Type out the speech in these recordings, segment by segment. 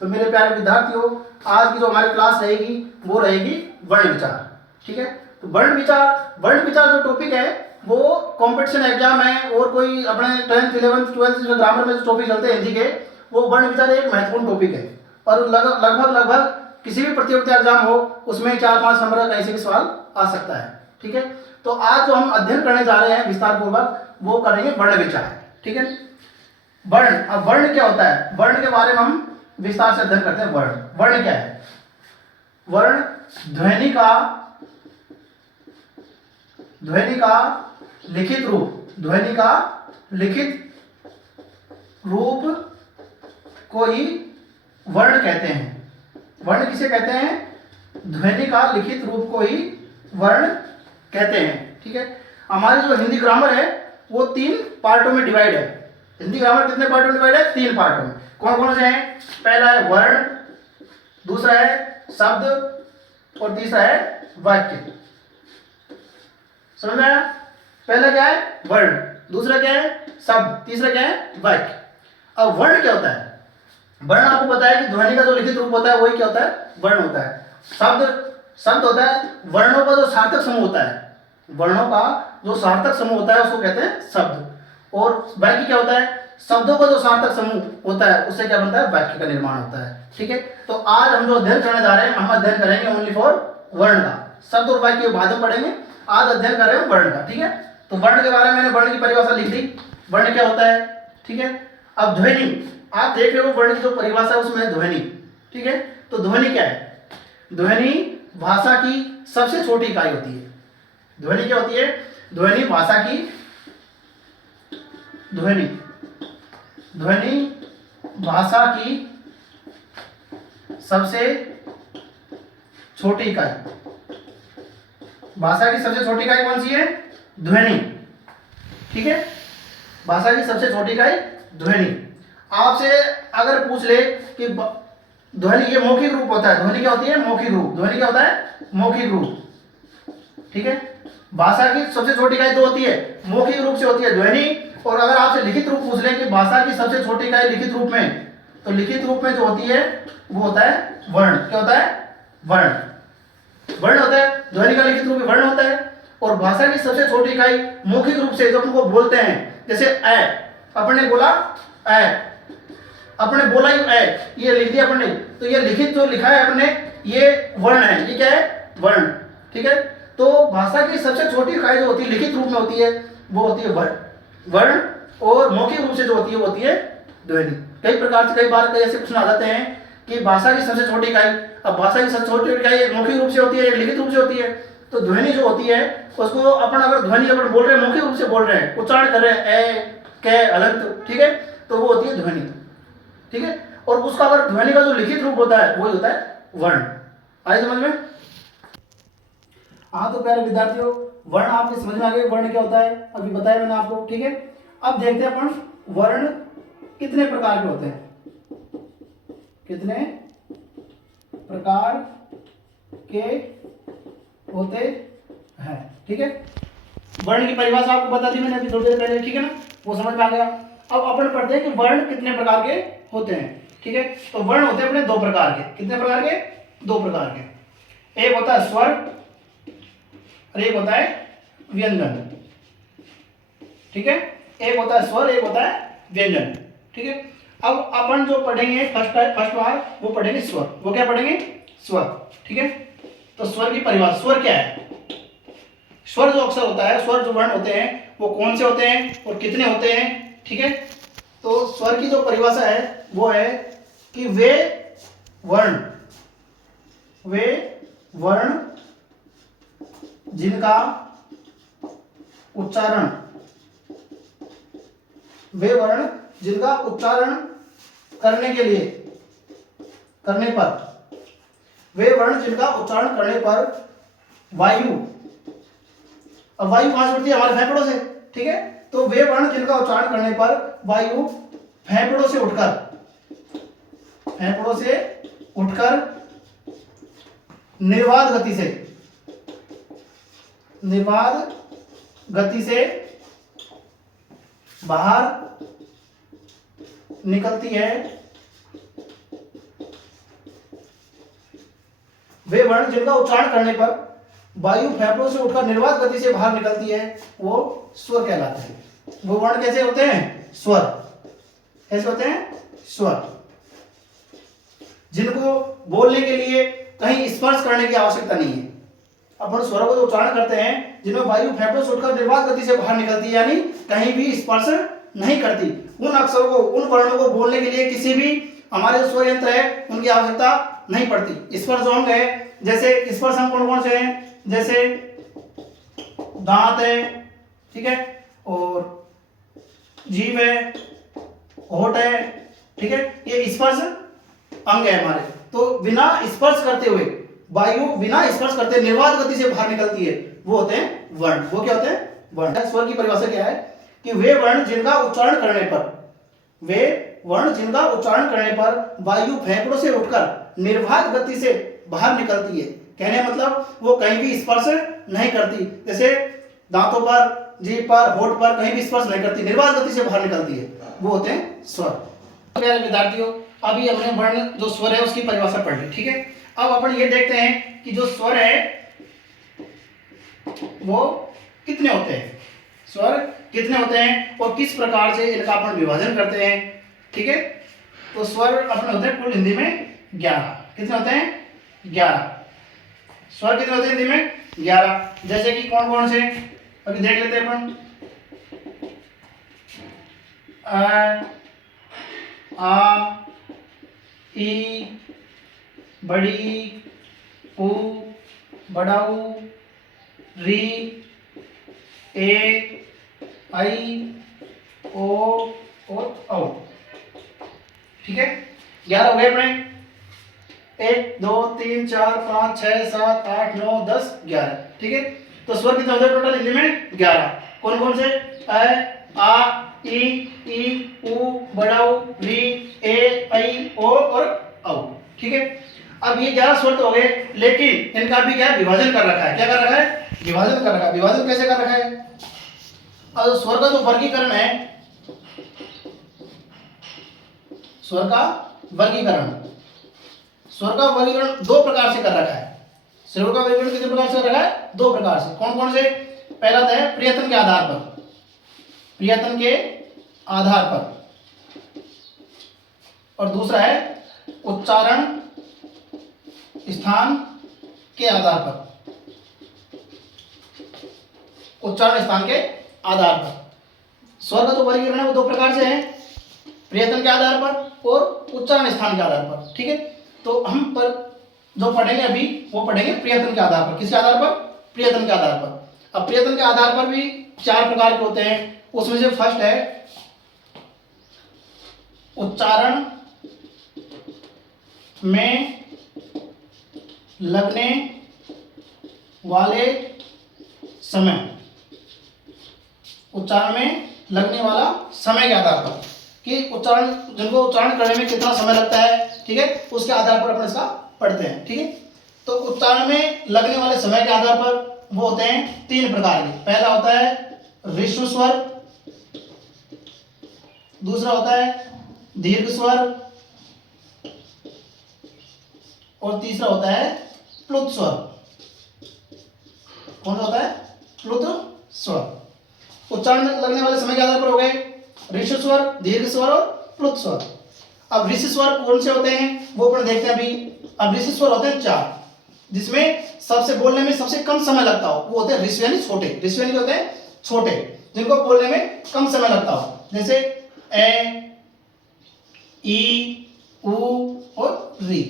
तो मेरे प्यारे विद्यार्थियों, आज की जो हमारी क्लास रहेगी वो रहेगी वर्ण विचार। ठीक है, तो वर्ण विचार जो टॉपिक है वो कंपटीशन एग्जाम है और कोई अपने 10th 11th 12th जो ग्रामर में जो टॉपिक चलते हैं हिंदी के, वो वर्ण विचार एक महत्वपूर्ण टॉपिक है और लगभग किसी भी प्रतियोगिता एग्जाम हो उसमें 4-5 नंबर का कहीं से भी सवाल आ सकता है। ठीक है, तो आज जो हम अध्ययन करने जा रहे हैं विस्तार पूर्वक वो करेंगे वर्ण विचार। ठीक है, वर्ण, अब वर्ण क्या होता है, वर्ण के बारे में हम विस्तार से अध्ययन करते हैं। वर्ण क्या है? वर्ण ध्वनि का लिखित रूप को ही वर्ण कहते हैं। वर्ण किसे कहते हैं? ध्वनि का लिखित रूप को ही वर्ण कहते हैं। ठीक है, हमारी जो हिंदी ग्रामर है वो 3 पार्टों में डिवाइड है। हिंदी ग्रामर कितने पार्टों में डिवाइड है? 3 पार्टों में। कौन कौन से हैं? पहला है वर्ण, दूसरा है शब्द और तीसरा है वाक्य। समझ में आया? पहला क्या है? वर्ण, दूसरा क्या है? शब्द, तीसरा क्या है? वाक्य। अब वर्ण क्या होता है? वर्ण आपको पता है कि ध्वनि का जो लिखित रूप होता है वही क्या होता है? वर्ण होता है। शब्द होता है वर्णों का जो सार्थक समूह होता है, वर्णों का जो सार्थक समूह होता है उसको कहते हैं शब्द। और वाक्य क्या होता है? शब्दों का जो सार्थक समूह होता है उससे क्या बनता है? वाक्य का निर्माण होता है। ठीक है, तो आज हम जो अध्ययन करने जा रहे हैं हम अध्ययन करेंगे ओनली फॉर वर्ण का। शब्द और वाक्य बाद में पढ़ेंगे, आज अध्ययन कर रहे हैं वर्ण का। ठीक है, तो वर्ण के बारे में मैंने वर्ण की परिभाषा लिख दी, वर्ण क्या होता है। ठीक है, अब ध्वनि, आप देख रहे हो वर्ण की जो परिभाषा है उसमें ध्वनि। ठीक है, तो ध्वनि क्या है? ध्वनि भाषा की सबसे छोटी इकाई होती है। ध्वनि क्या होती है? ध्वनि भाषा की सबसे छोटी इकाई। भाषा की सबसे छोटी इकाई कौन सी है? ध्वनि। ठीक है, भाषा की सबसे छोटी इकाई ध्वनि। आपसे अगर पूछ ले कि ध्वनि ये मौखिक रूप होता है, ध्वनि क्या होती है? मौखिक रूप। ध्वनि क्या होता है? मौखिक रूप। ठीक है, भाषा की सबसे छोटी इकाई 2 होती है, मौखिक रूप से होती है ध्वनि। और अगर आपसे लिखित रूप पूछ ले कि भाषा की सबसे छोटी इकाई लिखित रूप में, तो लिखित रूप में जो होती है वो होता है वर्ण। क्या होता है? वर्ण होता है। ध्वनि का लिखित रूप वर्ण होता है। और भाषा की सबसे छोटी इकाई मौखिक रूप से जो अपन को बोलते हैं, जैसे अ, अपन ने बोला अ, अपने बोला ही है, ये लिख दिया अपने, तो ये लिखित जो लिखा है अपने ये वर्ण है। ये क्या है? वर्ण। ठीक है, तो भाषा की सबसे छोटी इकाई जो होती है लिखित रूप में होती है वो होती है वर्ण। और मौखिक रूप से जो होती है वो होती है ध्वनि। कई प्रकार से कई बार कई ऐसे प्रश्न आ जाते हैं कि भाषा की सबसे छोटी इकाई, अब भाषा की सबसे छोटी इकाई एक मौखिक रूप से होती है एक लिखित रूप से होती है। तो ध्वनि जो होती है उसको अपन अगर ध्वनि अपन बोल रहे हैं मौखिक रूप से बोल रहे हैं, उच्चारण कर रहे हैं ए कै अलंत, ठीक है, तो वो होती है ध्वनि। ठीक है, और उसका अगर ध्वनि का जो लिखित रूप होता है वही होता है वर्ण। आए समझ में? हाँ, तो प्यारे विद्यार्थियों वर्ण आपके समझ में आ गए वर्ण क्या होता है, अभी बताया मैंने आपको। ठीक है, अब देखते हैं अपन वर्ण कितने प्रकार के होते हैं, कितने प्रकार के होते हैं। ठीक है, वर्ण की परिभाषा आपको बता दी मैंने अभी थोड़ी देर पहले। ठीक है ना, वो समझ में आ गया। अब अपन पढ़ते हैं कि वर्ण कितने प्रकार के होते हैं। ठीक है, तो वर्ण होते हैं अपने 2 प्रकार के। कितने प्रकार के? 2 प्रकार के। एक होता है स्वर और एक होता है व्यंजन। ठीक है, एक होता है स्वर, एक होता है व्यंजन। ठीक है, अब अपन जो पढ़ेंगे फर्स्ट बार वो पढ़ेंगे स्वर। वो क्या पढ़ेंगे? स्वर। ठीक है, तो स्वर की परिभाषा, स्वर क्या है? स्वर जो अक्षर होता है, स्वर जो वर्ण होते हैं वो कौन से होते हैं और कितने होते हैं? ठीक है, तो स्वर की जो परिभाषा है वो है कि वे वर्ण जिनका उच्चारण करने पर वायु, अब वायु कहां से उठती है? हमारे फेफड़ों से। ठीक है, तो वे वर्ण जिनका उच्चारण करने पर वायु फेफड़ों से उठकर निर्बाध गति से बाहर निकलती है वे वर्ण जिनका उच्चारण करने पर वायु फेफड़ों से उठकर निर्वात गति से बाहर निकलती है वो स्वर कहलाते हैं। वो वर्ण कैसे होते हैं? स्वर। कैसे होते हैं? स्वर। जिनको बोलने के लिए कहीं स्पर्श करने की आवश्यकता नहीं है। अपन स्वरों का उच्चारण करते हैं जिनमें वायु फेफड़ों से उठकर निर्वात गति से बाहर निकलती है, यानी कहीं भी स्पर्श नहीं करती। उन अक्षरों को, उन वर्णों को बोलने के लिए किसी भी हमारे जो स्वर यंत्र है उनकी आवश्यकता नहीं पड़ती। स्पर्श जो अंग है, जैसे स्पर्श अंग कौन कौन से हैं? जैसे दांत है, ठीक है, और जीभ है, होठ है, ठीक है, ये स्पर्श अंग है हमारे। तो बिना स्पर्श करते हुए वायु बिना स्पर्श करते निर्वात गति से बाहर निकलती है वो होते हैं वर्ण। वो क्या होते हैं? वर्ण। स्वर की परिभाषा क्या है कि वे वर्ण जिनका उच्चारण करने पर, वे वर्ण जिनका उच्चारण करने पर वायु फेफड़ों से उठकर निर्वात गति से बाहर निकलती है। कहने मतलब वो कहीं भी स्पर्श नहीं करती, जैसे दांतों पर, जीभ पर, होठ पर कहीं भी स्पर्श नहीं करती, निर्वात गति से बाहर निकलती है, वो होते हैं स्वर। प्यारे विद्यार्थियों, अभी हमने वर्ण जो स्वर है उसकी परिभाषा पढ़ ली, ठीक है। अब अपन ये देखते हैं कि जो स्वर है वो कितने होते हैं, स्वर कितने होते हैं और किस प्रकार से इनका अपन विभाजन करते हैं, ठीक है। तो स्वर अपने होते हैं कुल हिंदी में 11। कितने होते हैं? 11। स्वर कितने होते हैं हिंदी में? 11। जैसे कि कौन कौन से अभी देख लेते हैं अपन। अ, आ, ई, बड़ी, ऊ, बड़ाऊ, री, ए, आई, ओ और औ, ठीक है। 11 हो गए अपने। 1 2 3 4 5 6 7 8 9 10 11, ठीक है। तो स्वर कितने होते हैं टोटल हिंदी में? 11। कौन कौन से? अ, आ, ई, ऊ, बड़ाऊ, री, ए, आई, ओ और औ, ठीक है। अब ये 11 स्वर तो हो गए, लेकिन इनका भी क्या विभाजन कर रखा है? क्या कर रखा है? विभाजन कर रखा है। विभाजन कैसे कर रखा है? अब स्वर का जो वर्गीकरण है, स्वर का वर्गीकरण, स्वर का वर्गीकरण 2 प्रकार से कर रखा है। स्वर का वर्गीकरण कितने प्रकार से कर रखा है? 2 प्रकार से। कौन कौन से? पहला तो है प्रियतन के आधार पर, प्रियतन के आधार पर, और दूसरा है उच्चारण स्थान के आधार पर, उच्चारण स्थान के आधार पर। स्वर का जो वर्गीकरण है वो 2 प्रकार से है, प्रियतन के आधार पर और उच्चारण स्थान के आधार पर, ठीक है। तो हम पर जो पढ़ेंगे अभी वो पढ़ेंगे प्रियतन के आधार पर। किसके आधार पर? प्रियतन के आधार पर। अब प्रियतन के आधार पर भी 4 प्रकार के होते हैं। उसमें से फर्स्ट है उच्चारण में लगने वाले समय, उच्चारण में लगने वाला समय के आधार पर कि उच्चारण, जिनको उच्चारण करने में कितना समय लगता है, ठीक है, उसके आधार पर अपन इसका पढ़ते हैं, ठीक है। तो उच्चारण में लगने वाले समय के आधार पर वो होते हैं 3 प्रकार के। पहला होता है ह्रस्व स्वर, दूसरा होता है दीर्घ स्वर और तीसरा होता है प्लुत स्वर। कौन सा होता है? प्लुत स्वर। उच्चारण में लगने वाले समय के आधार पर हो गए ह्रस्व स्वर, दीर्घ स्वर और प्लुत स्वर। अब ह्रस्व स्वर कौन से होते हैं वो अपन देखते हैं अभी। अब ह्रस्व स्वर होते हैं 4, जिसमें सबसे बोलने में सबसे कम समय लगता हो वो होते हैं ह्रस्व यानी छोटे। ह्रस्व यानी होते हैं छोटे, जिनको बोलने में कम समय लगता हो, जैसे ए, ई, ऊ और री,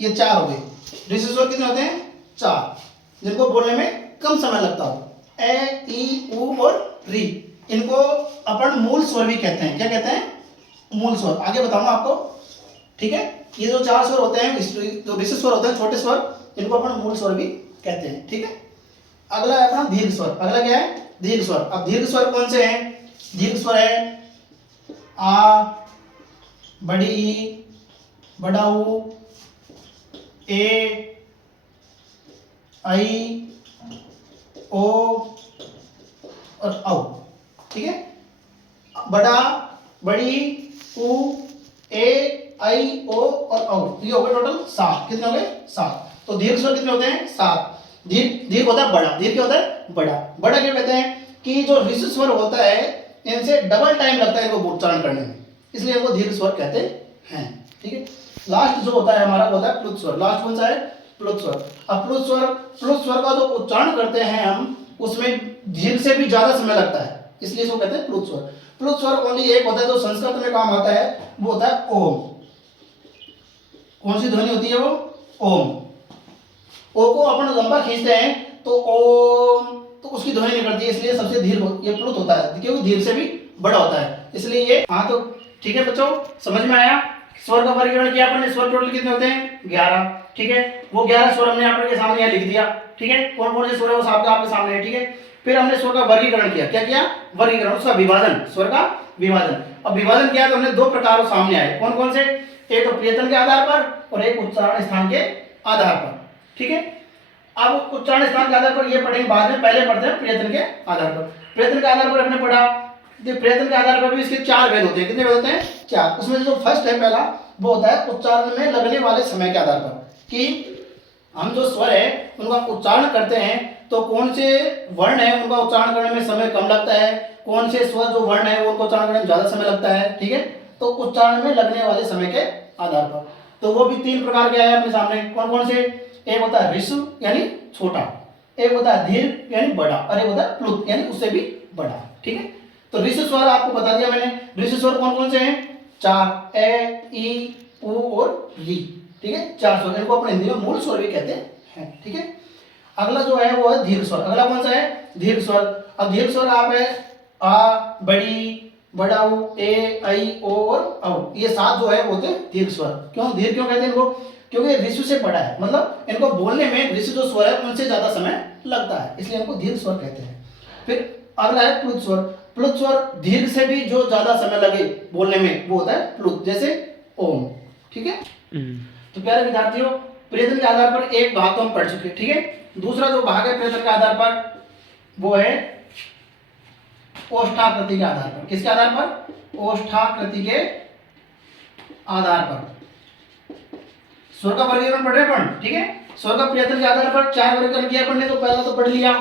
ये 4 हो गए। ह्रस्व स्वर कितने होते हैं? 4, जिनको बोलने में कम समय लगता हो, ए, ई, ऊ और री। इनको अपन मूल स्वर भी कहते हैं। क्या कहते हैं? मूल स्वर। आगे बताऊंगा आपको, ठीक है। ये जो 4 स्वर होते हैं, जो ह्रस्व स्वर होते हैं छोटे स्वर, इनको अपन मूल स्वर भी कहते हैं, ठीक है। अगला है अपना दीर्घ स्वर। अगला क्या है? दीर्घ स्वर। अब दीर्घ स्वर कौन से हैं? दीर्घ स्वर है आ, बड़ी ई, बड़ा ऊ, ए, आई, ओ और औ, ठीक है। बड़ा, बड़ी, ऊ, ए, आई, ओ और औ, ये हो गए टोटल 7। कितने हो गए? 7। तो दीर्घ स्वर कितने होते हैं? 7। दीर्घ होता है बड़ा। दीर्घ क्या होता है? बड़ा। बड़ा क्यों कहते हैं? कि जो ऋषि स्वर होता है इनसे डबल टाइम लगता है इनको उच्चारण करने में, इसलिए इनको दीर्घ स्वर कहते हैं। ठीक है। लास्ट जो होता है हमारा वो होता है प्लुत स्वर। लास्ट कौन सा है? प्लुत स्वर। अब प्लुत स्वर का जो उच्चारण करते हैं हम उसमें दीर्घ से भी ज्यादा समय लगता है, इसलिए इसको कहते हैं प्लुत स्वर। प्लुत स्वर ओनली एक होता है जो संस्कृत में काम आता है, वो होता है ओम। कौन सी ध्वनि होती है वो? ओम। ओ को अपन लंबा खींचते हैं तो ओम, तो उसकी ध्वनि निकलती है, इसलिए सबसे धीर ये प्लुत होता है, क्योंकि धीर से भी बड़ा होता है, इसलिए ये। हाँ तो ठीक है बच्चों, समझ में आया? स्वर का वर्गीकरण किया अपन ने। स्वर टोटल कितने होते हैं? 11। ठीक है। वो 11 स्वर हमने आपके सामने यहाँ लिख दिया। ठीक है। कौन कौन से स्वर है वो आपके सामने है। ठीक है। फिर हमने स्वर का वर्गीकरण किया। क्या किया? वर्गीकरण, उसका विभाजन, स्वर का विभाजन। अब विभाजन किया तो हमने 2 प्रकार सामने आए। कौन कौन से? एक तो प्रियतन के आधार पर और एक उच्चारण स्थान के आधार पर। ठीक है। अब उच्चारण स्थान के आधार पर ये पढ़ेंगे बाद में, पहले पढ़ते हैं प्रियतन के आधार पर। प्रियतन के आधार पर हमने पढ़ा, प्रियतन के आधार पर भी इसके 4 भेद होते हैं। कितने भेद होते हैं? 4। उसमें जो फर्स्ट है पहला, वो होता है उच्चारण में लगने वाले समय के आधार पर, कि हम जो स्वर है उनका उच्चारण करते हैं तो कौन से वर्ण है उनका उच्चारण करने में समय कम लगता है, कौन से स्वर जो वर्ण है उनको उच्चारण करने में ज्यादा समय लगता है। ठीक है। तो उच्चारण में लगने वाले समय के आधार पर, तो वो भी 3 प्रकार के आए अपने सामने। कौन कौन से? एक होता है ऋषु यानी छोटा, एक होता है दीर्घ यानी बड़ा, और एक होता है प्लुत यानी उससे भी बड़ा। ठीक है। तो ऋषि स्वर आपको बता दिया मैंने। ऋषि स्वर कौन कौन से हैं? 4, ए, ई, उ और री। ठीक है। 4 स्वर, इनको अपने हिंदी में मूल स्वर भी कहते हैं। ठीक है। अगला जो है वो है दीर्घ स्वर। अगला कौन सा है? दीर्घ स्वर। अब दीर्घ स्वर आप है आ, बड़ी, बड़ा उ, ए, आई, ओ और औ। ये 7 जो है वो होते हैं दीर्घ स्वर। क्यों दीर्घ क्यों कहते हैं इनको? क्योंकि ऋषि से बड़ा है, मतलब इनको बोलने में ऋषि जो स्वर है उनसे ज्यादा समय लगता है, इसलिए इनको दीर्घ स्वर कहते हैं। फिर अगला है प्लुत स्वर। प्लुत स्वर दीर्घ से भी जो ज्यादा समय लगे बोलने में वो होता है प्लुत, जैसे ओम। ठीक है। तो प्यारे विद्यार्थियों, प्रियतन के आधार पर एक भाग तो हम पढ़ चुके हैं। ठीक है। दूसरा जो भाग है प्रियतन के आधार पर वो है ओष्ठाकृति के आधार पर। किसके आधार पर? ओष्ठाकृति के आधार पर। स्वर का वर्गीकरण पढ़ रहे हैं अपन। ठीक है। स्वर का प्रियतन के आधार पर 4 वर्गीकरण किया अपन ने, तो पहला तो पढ़ लिया।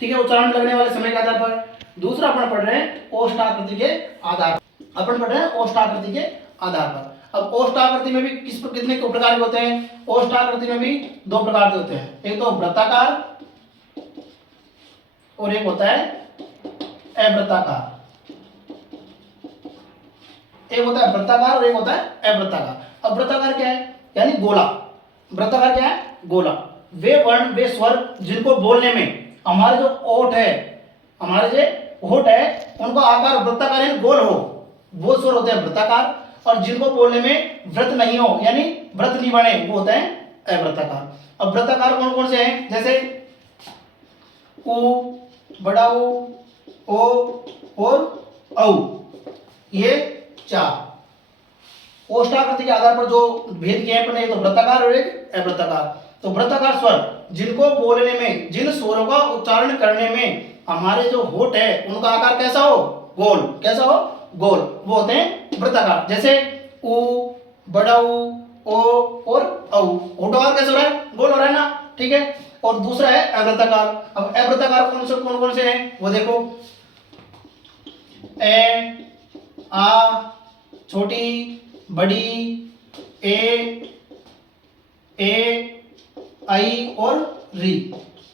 ठीक है, उच्चारण लगने वाले समय के आधार पर। दूसरा अपन पढ़ रहे हैं ओष्ठाकृति के आधार पर। अपन पढ़ रहे हैं ओष्ठाकृति के आधार पर। अब ओष्ठाकृति में भी कितने प्रकार के होते हैं? ओष्ठाकृति में भी 2 प्रकार के होते हैं। एक तो वृत्ताकार और एक होता है अवृत्ताकार। एक होता है वृत्ताकार और एक होता है अवृत्ताकार। अब वृत्ताकार क्या है? यानी गोला। वृत्ताकार क्या है? गोला। वे वर्ण, वे स्वर जिनको बोलने में हमारे जो ओठ है, हमारे जो होठ है उनका आकार वृत्ताकार यानी गोल हो, वो स्वर होते हैं वृत्ताकार। और जिनको बोलने में व्रत नहीं हो यानी व्रत नहीं बने, वो होते हैं अवृत्ताकार। अब वृत्ताकार कौन कौन से हैं? जैसे उ, बड़ा उ, ओ और औ, ये 4। ओष्ठाकृति के आधार पर जो भेद किए हैं अपने, तो वृत्ताकार और एक अवृत्ताकार। तो वृत्ताकार स्वर जिनको बोलने में, जिन स्वरों का उच्चारण करने में हमारे जो होठ है उनका आकार कैसा हो? गोल। कैसा हो? गोल। वो होते हैं वृत्ताकार। जैसे उ, बड़ा उ, ओ और औ। होठों कैसे हो रहा है? गोल हो रहा है ना। ठीक है। और दूसरा है अवृत्ताकार। अब अवृत्ताकार कौन कौन से हैं वो देखो। ए, आ, छोटी, बड़ी, ए, आई और री।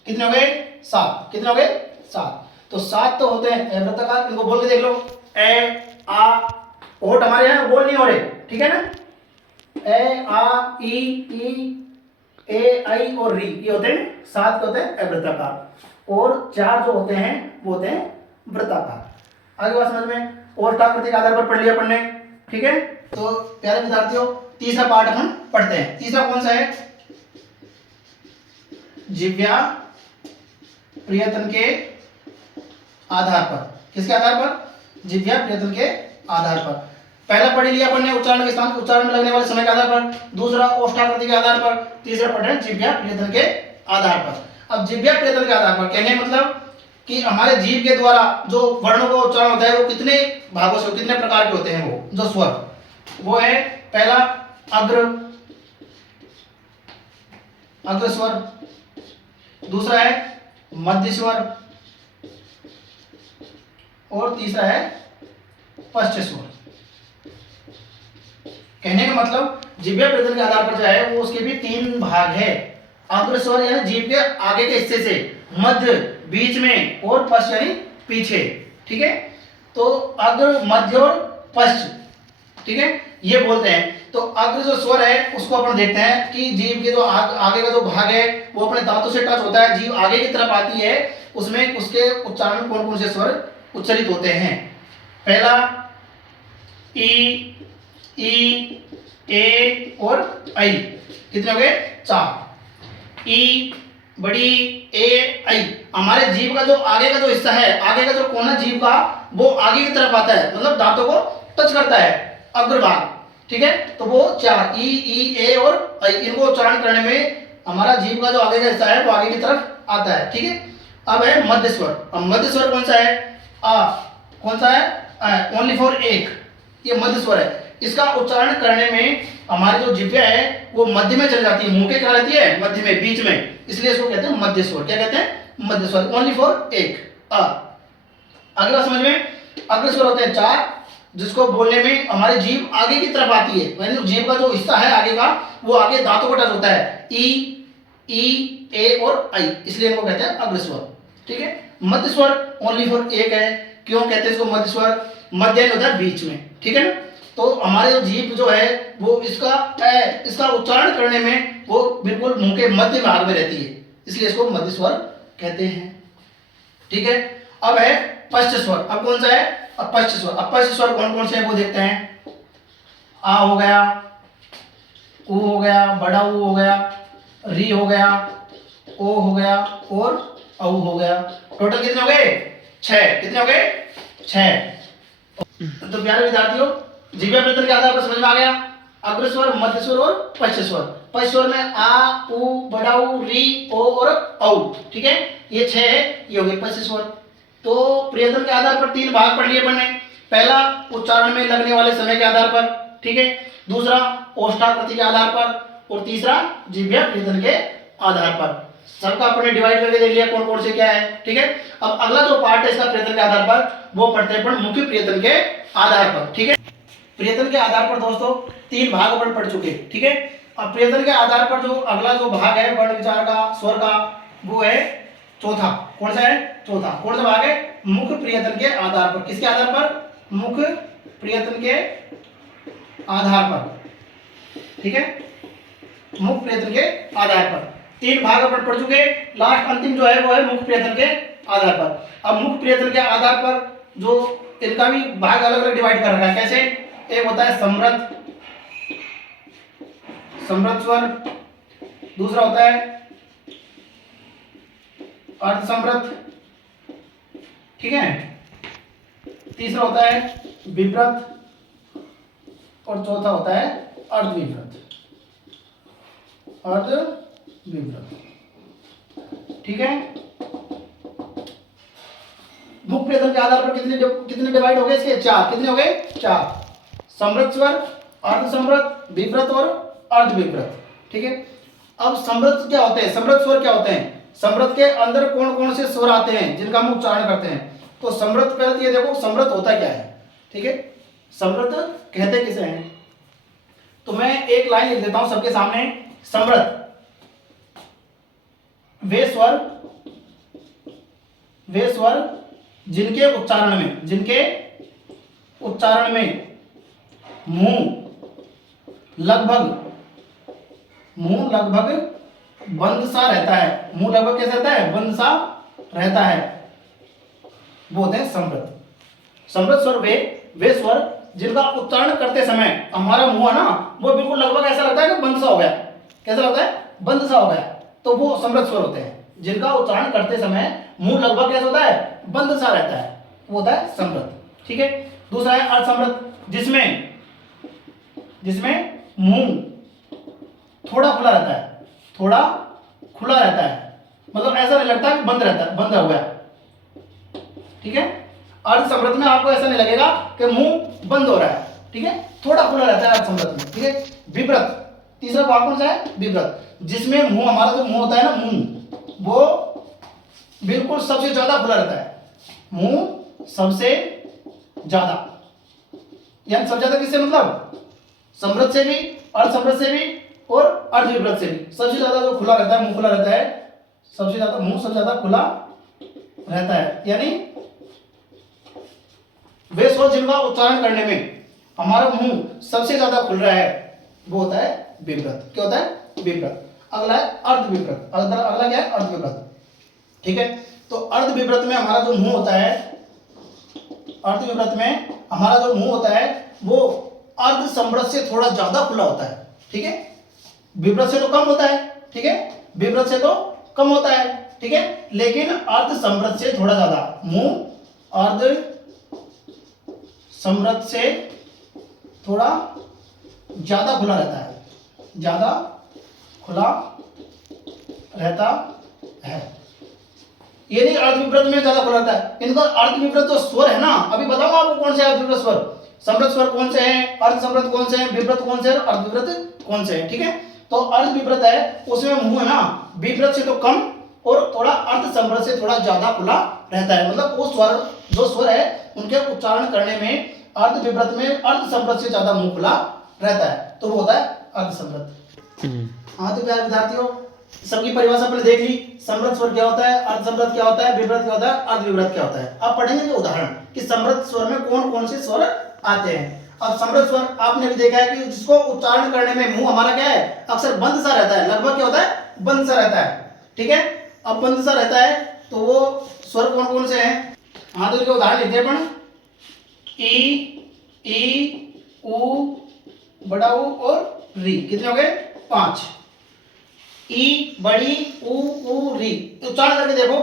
कितने हो गए? 7। कितने हो गए? 7। तो 7 तो होते हैं अवृत्ताकार। इनको बोल के देख लो। ए, आ, होठ हमारे यहाँ गोल नहीं हो रहे। ठीक है ना। ए, आ, ई, ए, आई और री, ये होते हैं 7 के होते हैं अवृत्ताकार। और 4 जो होते हैं वो होते हैं वृत्ताकार। आगे बात समझ में? ओष्ठाकृति के आधार पर पढ़ लिया अपन ने। ठीक है। तो प्यारे विद्यार्थियों, तीसरा पार्ट हम पढ़ते हैं। तीसरा कौन सा है? जिह्वा प्रियतन के आधार पर। किसके आधार पर? जिह्वा प्रियतन के आधार पर। पहला पढ़ लिया अपन ने उच्चारण के स्थान, उच्चारण में लगने वाले समय के आधार पर। दूसरा ओष्ठाकृति के आधार पर। तीसरा पढ़ रहे हैं जिह्वा प्रियतन के आधार पर। अब जिह्वा प्रियतन के आधार पर कहने मतलब कि हमारे जीभ के द्वारा जो वर्णों का उच्चारण होता है वो कितने भागों से, कितने प्रकार के होते हैं वो जो स्वर, वो है पहला अग्र, अग्र स्वर, दूसरा है मध्य स्वर और तीसरा है पश्च स्वर। कहने का मतलब जिह्वा प्रतल के आधार पर जो है वो उसके भी तीन भाग है। अग्र स्वर यानी जीभ के आगे के हिस्से से, मध्य बीच में और पश्च यानी पीछे। ठीक है, तो अग्र, मध्य और पश्च, ठीक है, ये बोलते हैं। तो अग्र जो स्वर है उसको अपन देखते हैं कि जीभ के जो आगे का जो भाग है वो अपने दांतों से टच होता है, जीभ आगे की तरफ आती है, उसमें उसके उच्चारण में कौन कौन से स्वर उच्चारित होते हैं। पहला ई, ई, ए और आई। कितने हो गए? 4। ई, बड़ी, ए, आई। हमारे जीभ का जो आगे का जो हिस्सा है, आगे का जो कोना जीभ का, वो आगे की तरफ आता है, मतलब दांतों को टच करता है, अग्रभाग। ठीक है, तो वो 4 ई, ए और आई, इनको उच्चारण करने में हमारा जीभ का जो आगे का हिस्सा है वो आगे की तरफ आता है। ठीक है, अब है मध्य स्वर। अब मध्य स्वर कौन सा है? आ। कौन सा है? ओनली फॉर एक, ये मध्य स्वर है। इसका उच्चारण करने में हमारी जो जिह्वा है वो मध्य में चल जाती है, मुंह के क्या रहती है? मध्य में, बीच में, इसलिए इसको कहते हैं मध्य स्वर। क्या कहते हैं? मध्य स्वर। ओनली फॉर एक, आ। अगला समझ में, अग्र स्वर होते हैं 4, जिसको बोलने में हमारी जीभ आगे की तरफ आती है, यानी जीभ का जो हिस्सा है आगे का वो आगे दांतों को टच होता है, ई, ए और आई, इसलिए इनको कहते हैं अग्र स्वर। ठीक है, मध्य स्वर ओनली फॉर एक है। क्यों कहते हैं इसको मध्य स्वर? मध्य होता है बीच में। ठीक है ना, तो हमारे जो जीभ जो है वो इसका उच्चारण करने में वो बिल्कुल मुंह के मध्य भाग में रहती है, इसलिए इसको मध्य स्वर कहते हैं। ठीक है, अब है पश्च स्वर। अब कौन सा है? अब पश्च स्वर। अब पश्च स्वर कौन कौन से हैं वो देखते हैं। आ हो गया, उ हो गया, बड़ा उ हो गया, री हो गया, ओ हो गया और औ हो गया। टोटल कितने हो गए? 6। कितने हो गए? 6। तो प्यारे विद्यार्थियों, जिह्वा प्रतल के आधार पर समझ में आ गया अग्र स्वर, मध्य स्वर और पश्च स्वर। पश्च स्वर में आ, उ, बड़ा उ, री, ओ और औ। ठीक है, ये 6 है, ये हो गए पश्च स्वर। तो प्रियतम के आधार पर 3 भाग पढ़ लिए अपन ने। पहला उच्चारण में लगने वाले समय के आधार पर, ठीक है, दूसरा ओष्ठाकृति के आधार पर और तीसरा जिह्वा प्रियतम के आधार पर। सबका अपने डिवाइड करके देख लिया कौन कौन से क्या है। ठीक है, अब अगला जो पार्ट है इसका प्रियतम के आधार पर वो पढ़ते हैं अपन मुख्य प्रियतम के आधार पर। ठीक है, प्रियतम के आधार पर दोस्तों 3 भाग अपन पढ़ चुके। ठीक है, अब प्रियतम के आधार पर जो अगला जो भाग है वर्ण विचार का, स्वर का, वो है चौथा। कौन सा है? चौथा। कौन सा भाग है? मुख्य प्रियतम के आधार पर। किसके आधार पर? मुख्य प्रियतम के आधार पर। ठीक है, मुख्य प्रियतम के आधार पर 3 भाग अपन पढ़ चुके। लास्ट अंतिम जो है वो है मुख्य प्रियतम के आधार पर। अब मुख्य प्रियतम के आधार पर जो इनका भी भाग अलग अलग डिवाइड कर रखा है। कैसे? एक होता है समृद्ध, समृद्ध स्वर, दूसरा होता है अर्ध समृद्ध, ठीक है, तीसरा होता है विवृत और चौथा होता है अर्ध विवृत, अर्ध विवृत। ठीक है, मुख्य प्रियतम के आधार पर कितने डिवाइड हो गए इसके? 4। कितने हो गए? 4। समृद्ध स्वर, अर्ध समृद्ध, विवृत और अर्ध विवृत। ठीक है, अब समृद्ध क्या होते हैं? समृद्ध स्वर क्या होते हैं? समृद्ध के अंदर कौन कौन से स्वर आते हैं जिनका हम उच्चारण करते हैं? तो समृद्ध, पहले ये देखो समृद्ध होता क्या है। ठीक है, समृद्ध कहते किसे हैं? तो मैं एक लाइन लिख देता हूं सबके सामने। समृद्ध वे स्वर जिनके उच्चारण में मुंह लगभग बंद सा रहता है। मुंह लगभग कैसा रहता है? बंद सा रहता है, वो होते हैं समृद्ध। समृद्ध स्वर वे स्वर जिनका उच्चारण करते समय हमारा मुंह है ना वो बिल्कुल लगभग ऐसा लगता है कि बंद सा हो गया। कैसा लगता है? बंद सा हो गया, तो वो समृद्ध स्वर होते हैं। जिनका उच्चारण करते समय मुंह लगभग कैसा होता है? बंद सा रहता है, वो होता है समृद्ध। ठीक है, दूसरा है अर्ध समृद्ध, जिसमें मुंह थोड़ा खुला रहता है, थोड़ा खुला रहता है, मतलब ऐसा नहीं लगता कि बंद रहता है, बंद हो गया। ठीक है, अर्ध समृद्ध में आपको ऐसा नहीं लगेगा कि मुंह बंद हो रहा है। ठीक है, थोड़ा खुला रहता है अर्ध समृद्ध में। ठीक है, विवृत तीसरा भाग कौन सा है? विवृत, जिसमें मुंह, हमारा जो मुंह होता है ना, मुंह वो बिल्कुल सबसे ज्यादा खुला रहता है। मुंह सबसे ज्यादा, यानी सबसे ज्यादा किससे, मतलब समृद्ध से भी, अर्धसमृद्ध से भी और अर्धविवृत से भी सबसे ज्यादा जो खुला रहता है, मुंह खुला रहता है, सबसे ज्यादा मुंह सबसे ज्यादा खुला रहता है। यानी वे स्वर जिनका उच्चारण करने में हमारा मुंह सबसे ज्यादा खुल रहा है वो होता है विवृत। क्या होता है? विवृत। अगला है अर्धविवृत। अगला क्या है? अर्धविवृत। ठीक है, तो अर्धविवृत में हमारा जो मुंह होता है, अर्धविवृत में हमारा जो मुंह होता है वो अर्धसमृद्ध से थोड़ा ज्यादा खुला होता है। ठीक है, विवृत से तो कम होता है। ठीक है, विवृत से तो कम होता है। ठीक है, लेकिन अर्धसमृद्ध से थोड़ा ज्यादा, मुंह अर्धसमृद्ध से थोड़ा ज्यादा खुला रहता है, ज्यादा खुला रहता है। ये नहीं अर्धविवृत में ज्यादा खुला रहता है। इनका अर्धविवृत जो स्वर है ना, अभी बताऊंगा आपको कौन से अर्धविवृत स्वर, समृद्ध स्वर कौन से हैं, अर्धसमृद्ध कौन से हैं, विवृत कौन से हैं, अर्धविवृत कौन से हैं। ठीक है, तो अर्धविवृत है उसमें मुंह है ना विवृत से तो कम और थोड़ा अर्धसमृद्ध से थोड़ा ज्यादा खुला रहता है। मतलब वो स्वर, जो स्वर है उनके उच्चारण करने में अर्धविवृत में अर्धसमृद्ध से ज्यादा मुंह खुला रहता है, तो वो होता है अर्धसमृद्ध। हाँ, तो प्यारे विद्यार्थियों, सबकी परिभाषा आपने देख ली। समृद्ध स्वर क्या होता है, अर्धसमृद्ध क्या होता है, विवृत क्या होता है, अर्धविवृत क्या होता है। अब पढ़ेंगे जो उदाहरण कि समृद्ध स्वर में कौन कौन से स्वर आते हैं। अब समृद्ध स्वर आपने भी देखा है कि जिसको उच्चारण करने में मुंह हमारा क्या है, अक्सर बंद सा रहता है, लगभग क्या होता है, बंद सा रहता है। ठीक है, अब बंद सा रहता है तो वो स्वर कौन कौन से हैं। हाँ, तो इसके उदाहरण लेते हैं अपन। ई, ऊ, बड़ा ऊ और री। कितने हो गए? 5। ई, बड़ी, ऊ, री। उच्चारण करके देखो,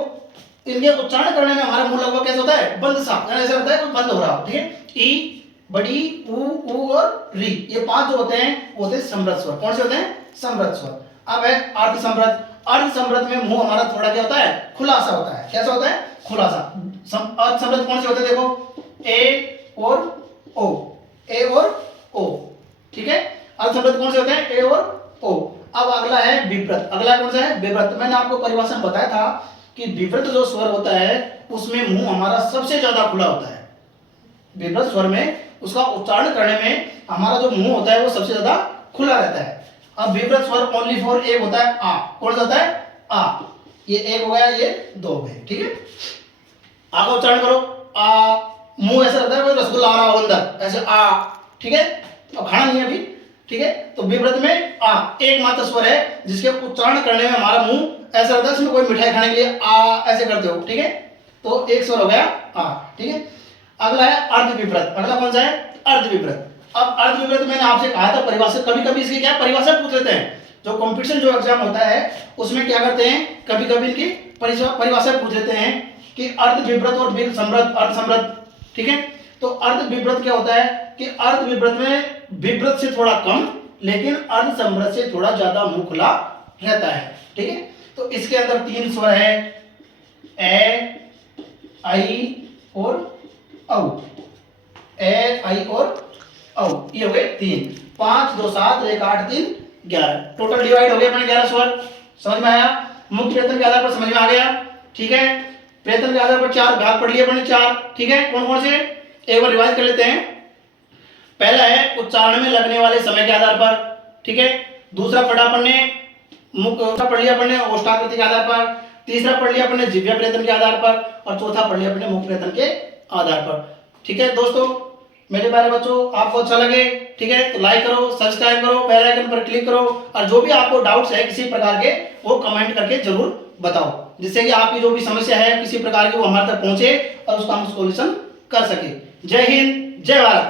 इनके उच्चारण करने में हमारा मुंह लगभग कैसे होता है, बंद सा, ऐसा होता है बंद हो रहा हो। ठीक है, ई, बड़ी, ऊ और री, ये 5 जो होते हैं वो होते हैं समृद्ध स्वर। कौन से होते हैं? समृद्ध स्वर। अब है अर्धसमृद्ध। अर्धसमृद्ध में मुंह हमारा थोड़ा क्या होता है, खुला सा होता है। कैसा होता है? खुला सा। अर्धसमृद्ध कौन से होते हैं? देखो, ए और ओ, ए और ओ। ठीक है, अर्धसमृद्ध कौन से होते हैं? ए और ओ। अब अगला है विवृत। अगला कौन सा है? विवृत। मैंने आपको परिभाषा में बताया था कि विवृत जो स्वर होता है उसमें मुंह हमारा सबसे ज्यादा खुला होता है। विवृत स्वर में उसका उच्चारण करने में हमारा जो मुंह होता है वो सबसे ज्यादा खुला रहता है। अब विवृत स्वर ओनली फॉर एक होता है, आ। कौन सा होता है? आ। ये एक हो गया, ये 2 हो गए। ठीक है, आगे उच्चारण करो, आ। मुंह ऐसा रहता है रसगुल्ला आ रहा हो अंदर, ऐसे आ। ठीक है, अब खाना नहीं है अभी। ठीक है, तो विवृत में आ एकमात्र स्वर है जिसके उच्चारण करने में हमारा मुंह ऐसा रहता है, इसमें कोई मिठाई खाने के लिए आ ऐसे करते हो। ठीक है, तो एक स्वर हो गया आ। ठीक है, अगला है अर्धविवृत। अगला कौन सा है? अर्धविवृत। अब अर्धविवृत मैंने आपसे कहा था परिभाषा, कभी कभी इसकी क्या परिभाषा पूछ लेते हैं। जो कंपटीशन जो एग्जाम होता है उसमें क्या करते हैं, कभी कभी इनकी परिभाषा पूछ लेते हैं कि अर्धविवृत और समृद्ध, अर्धसमृद्ध। ठीक है, तो अर्धविवृत क्या होता है कि अर्धविवृत में विवृत से थोड़ा कम लेकिन अर्धसमृद्ध से थोड़ा ज्यादा मुंह खुला रहता है। ठीक है, तो इसके अंदर 3 स्वर है, ए, आई और औ। ए, आई और औ, ये हो गए 3। 5, 2, 7, 1, 8, 3, 11। टोटल डिवाइड हो गए अपने 11 स्वर। समझ में आया? मुख्य वेतन के आधार पर समझ में आ गया। ठीक है, वेतन के आधार पर 4 भाग पढ़ लिए अपने 4। ठीक है, कौन कौन से? एक बार रिवाइज कर लेते हैं। पहला है उच्चारण में लगने वाले समय के आधार पर। ठीक है, दूसरा पढ़ा अपन ने मुख्य, पढ़ लिया अपन ने ओष्ठाकृति के आधार पर। तीसरा पढ़ लिया अपन ने जिह्वा वेतन के आधार पर और चौथा पढ़ लिया अपन ने मुख वेतन के आधार पर। ठीक है दोस्तों, मेरे प्यारे बच्चों, आपको अच्छा लगे, ठीक है, तो लाइक करो, सब्सक्राइब करो, बेल आइकन पर क्लिक करो और जो भी आपको डाउट्स है किसी प्रकार के वो कमेंट करके जरूर बताओ, जिससे कि आपकी जो भी समस्या है किसी प्रकार की वो हमारे तक पहुंचे और उसका हम सॉल्यूशन कर सके। जय हिंद, जय भारत।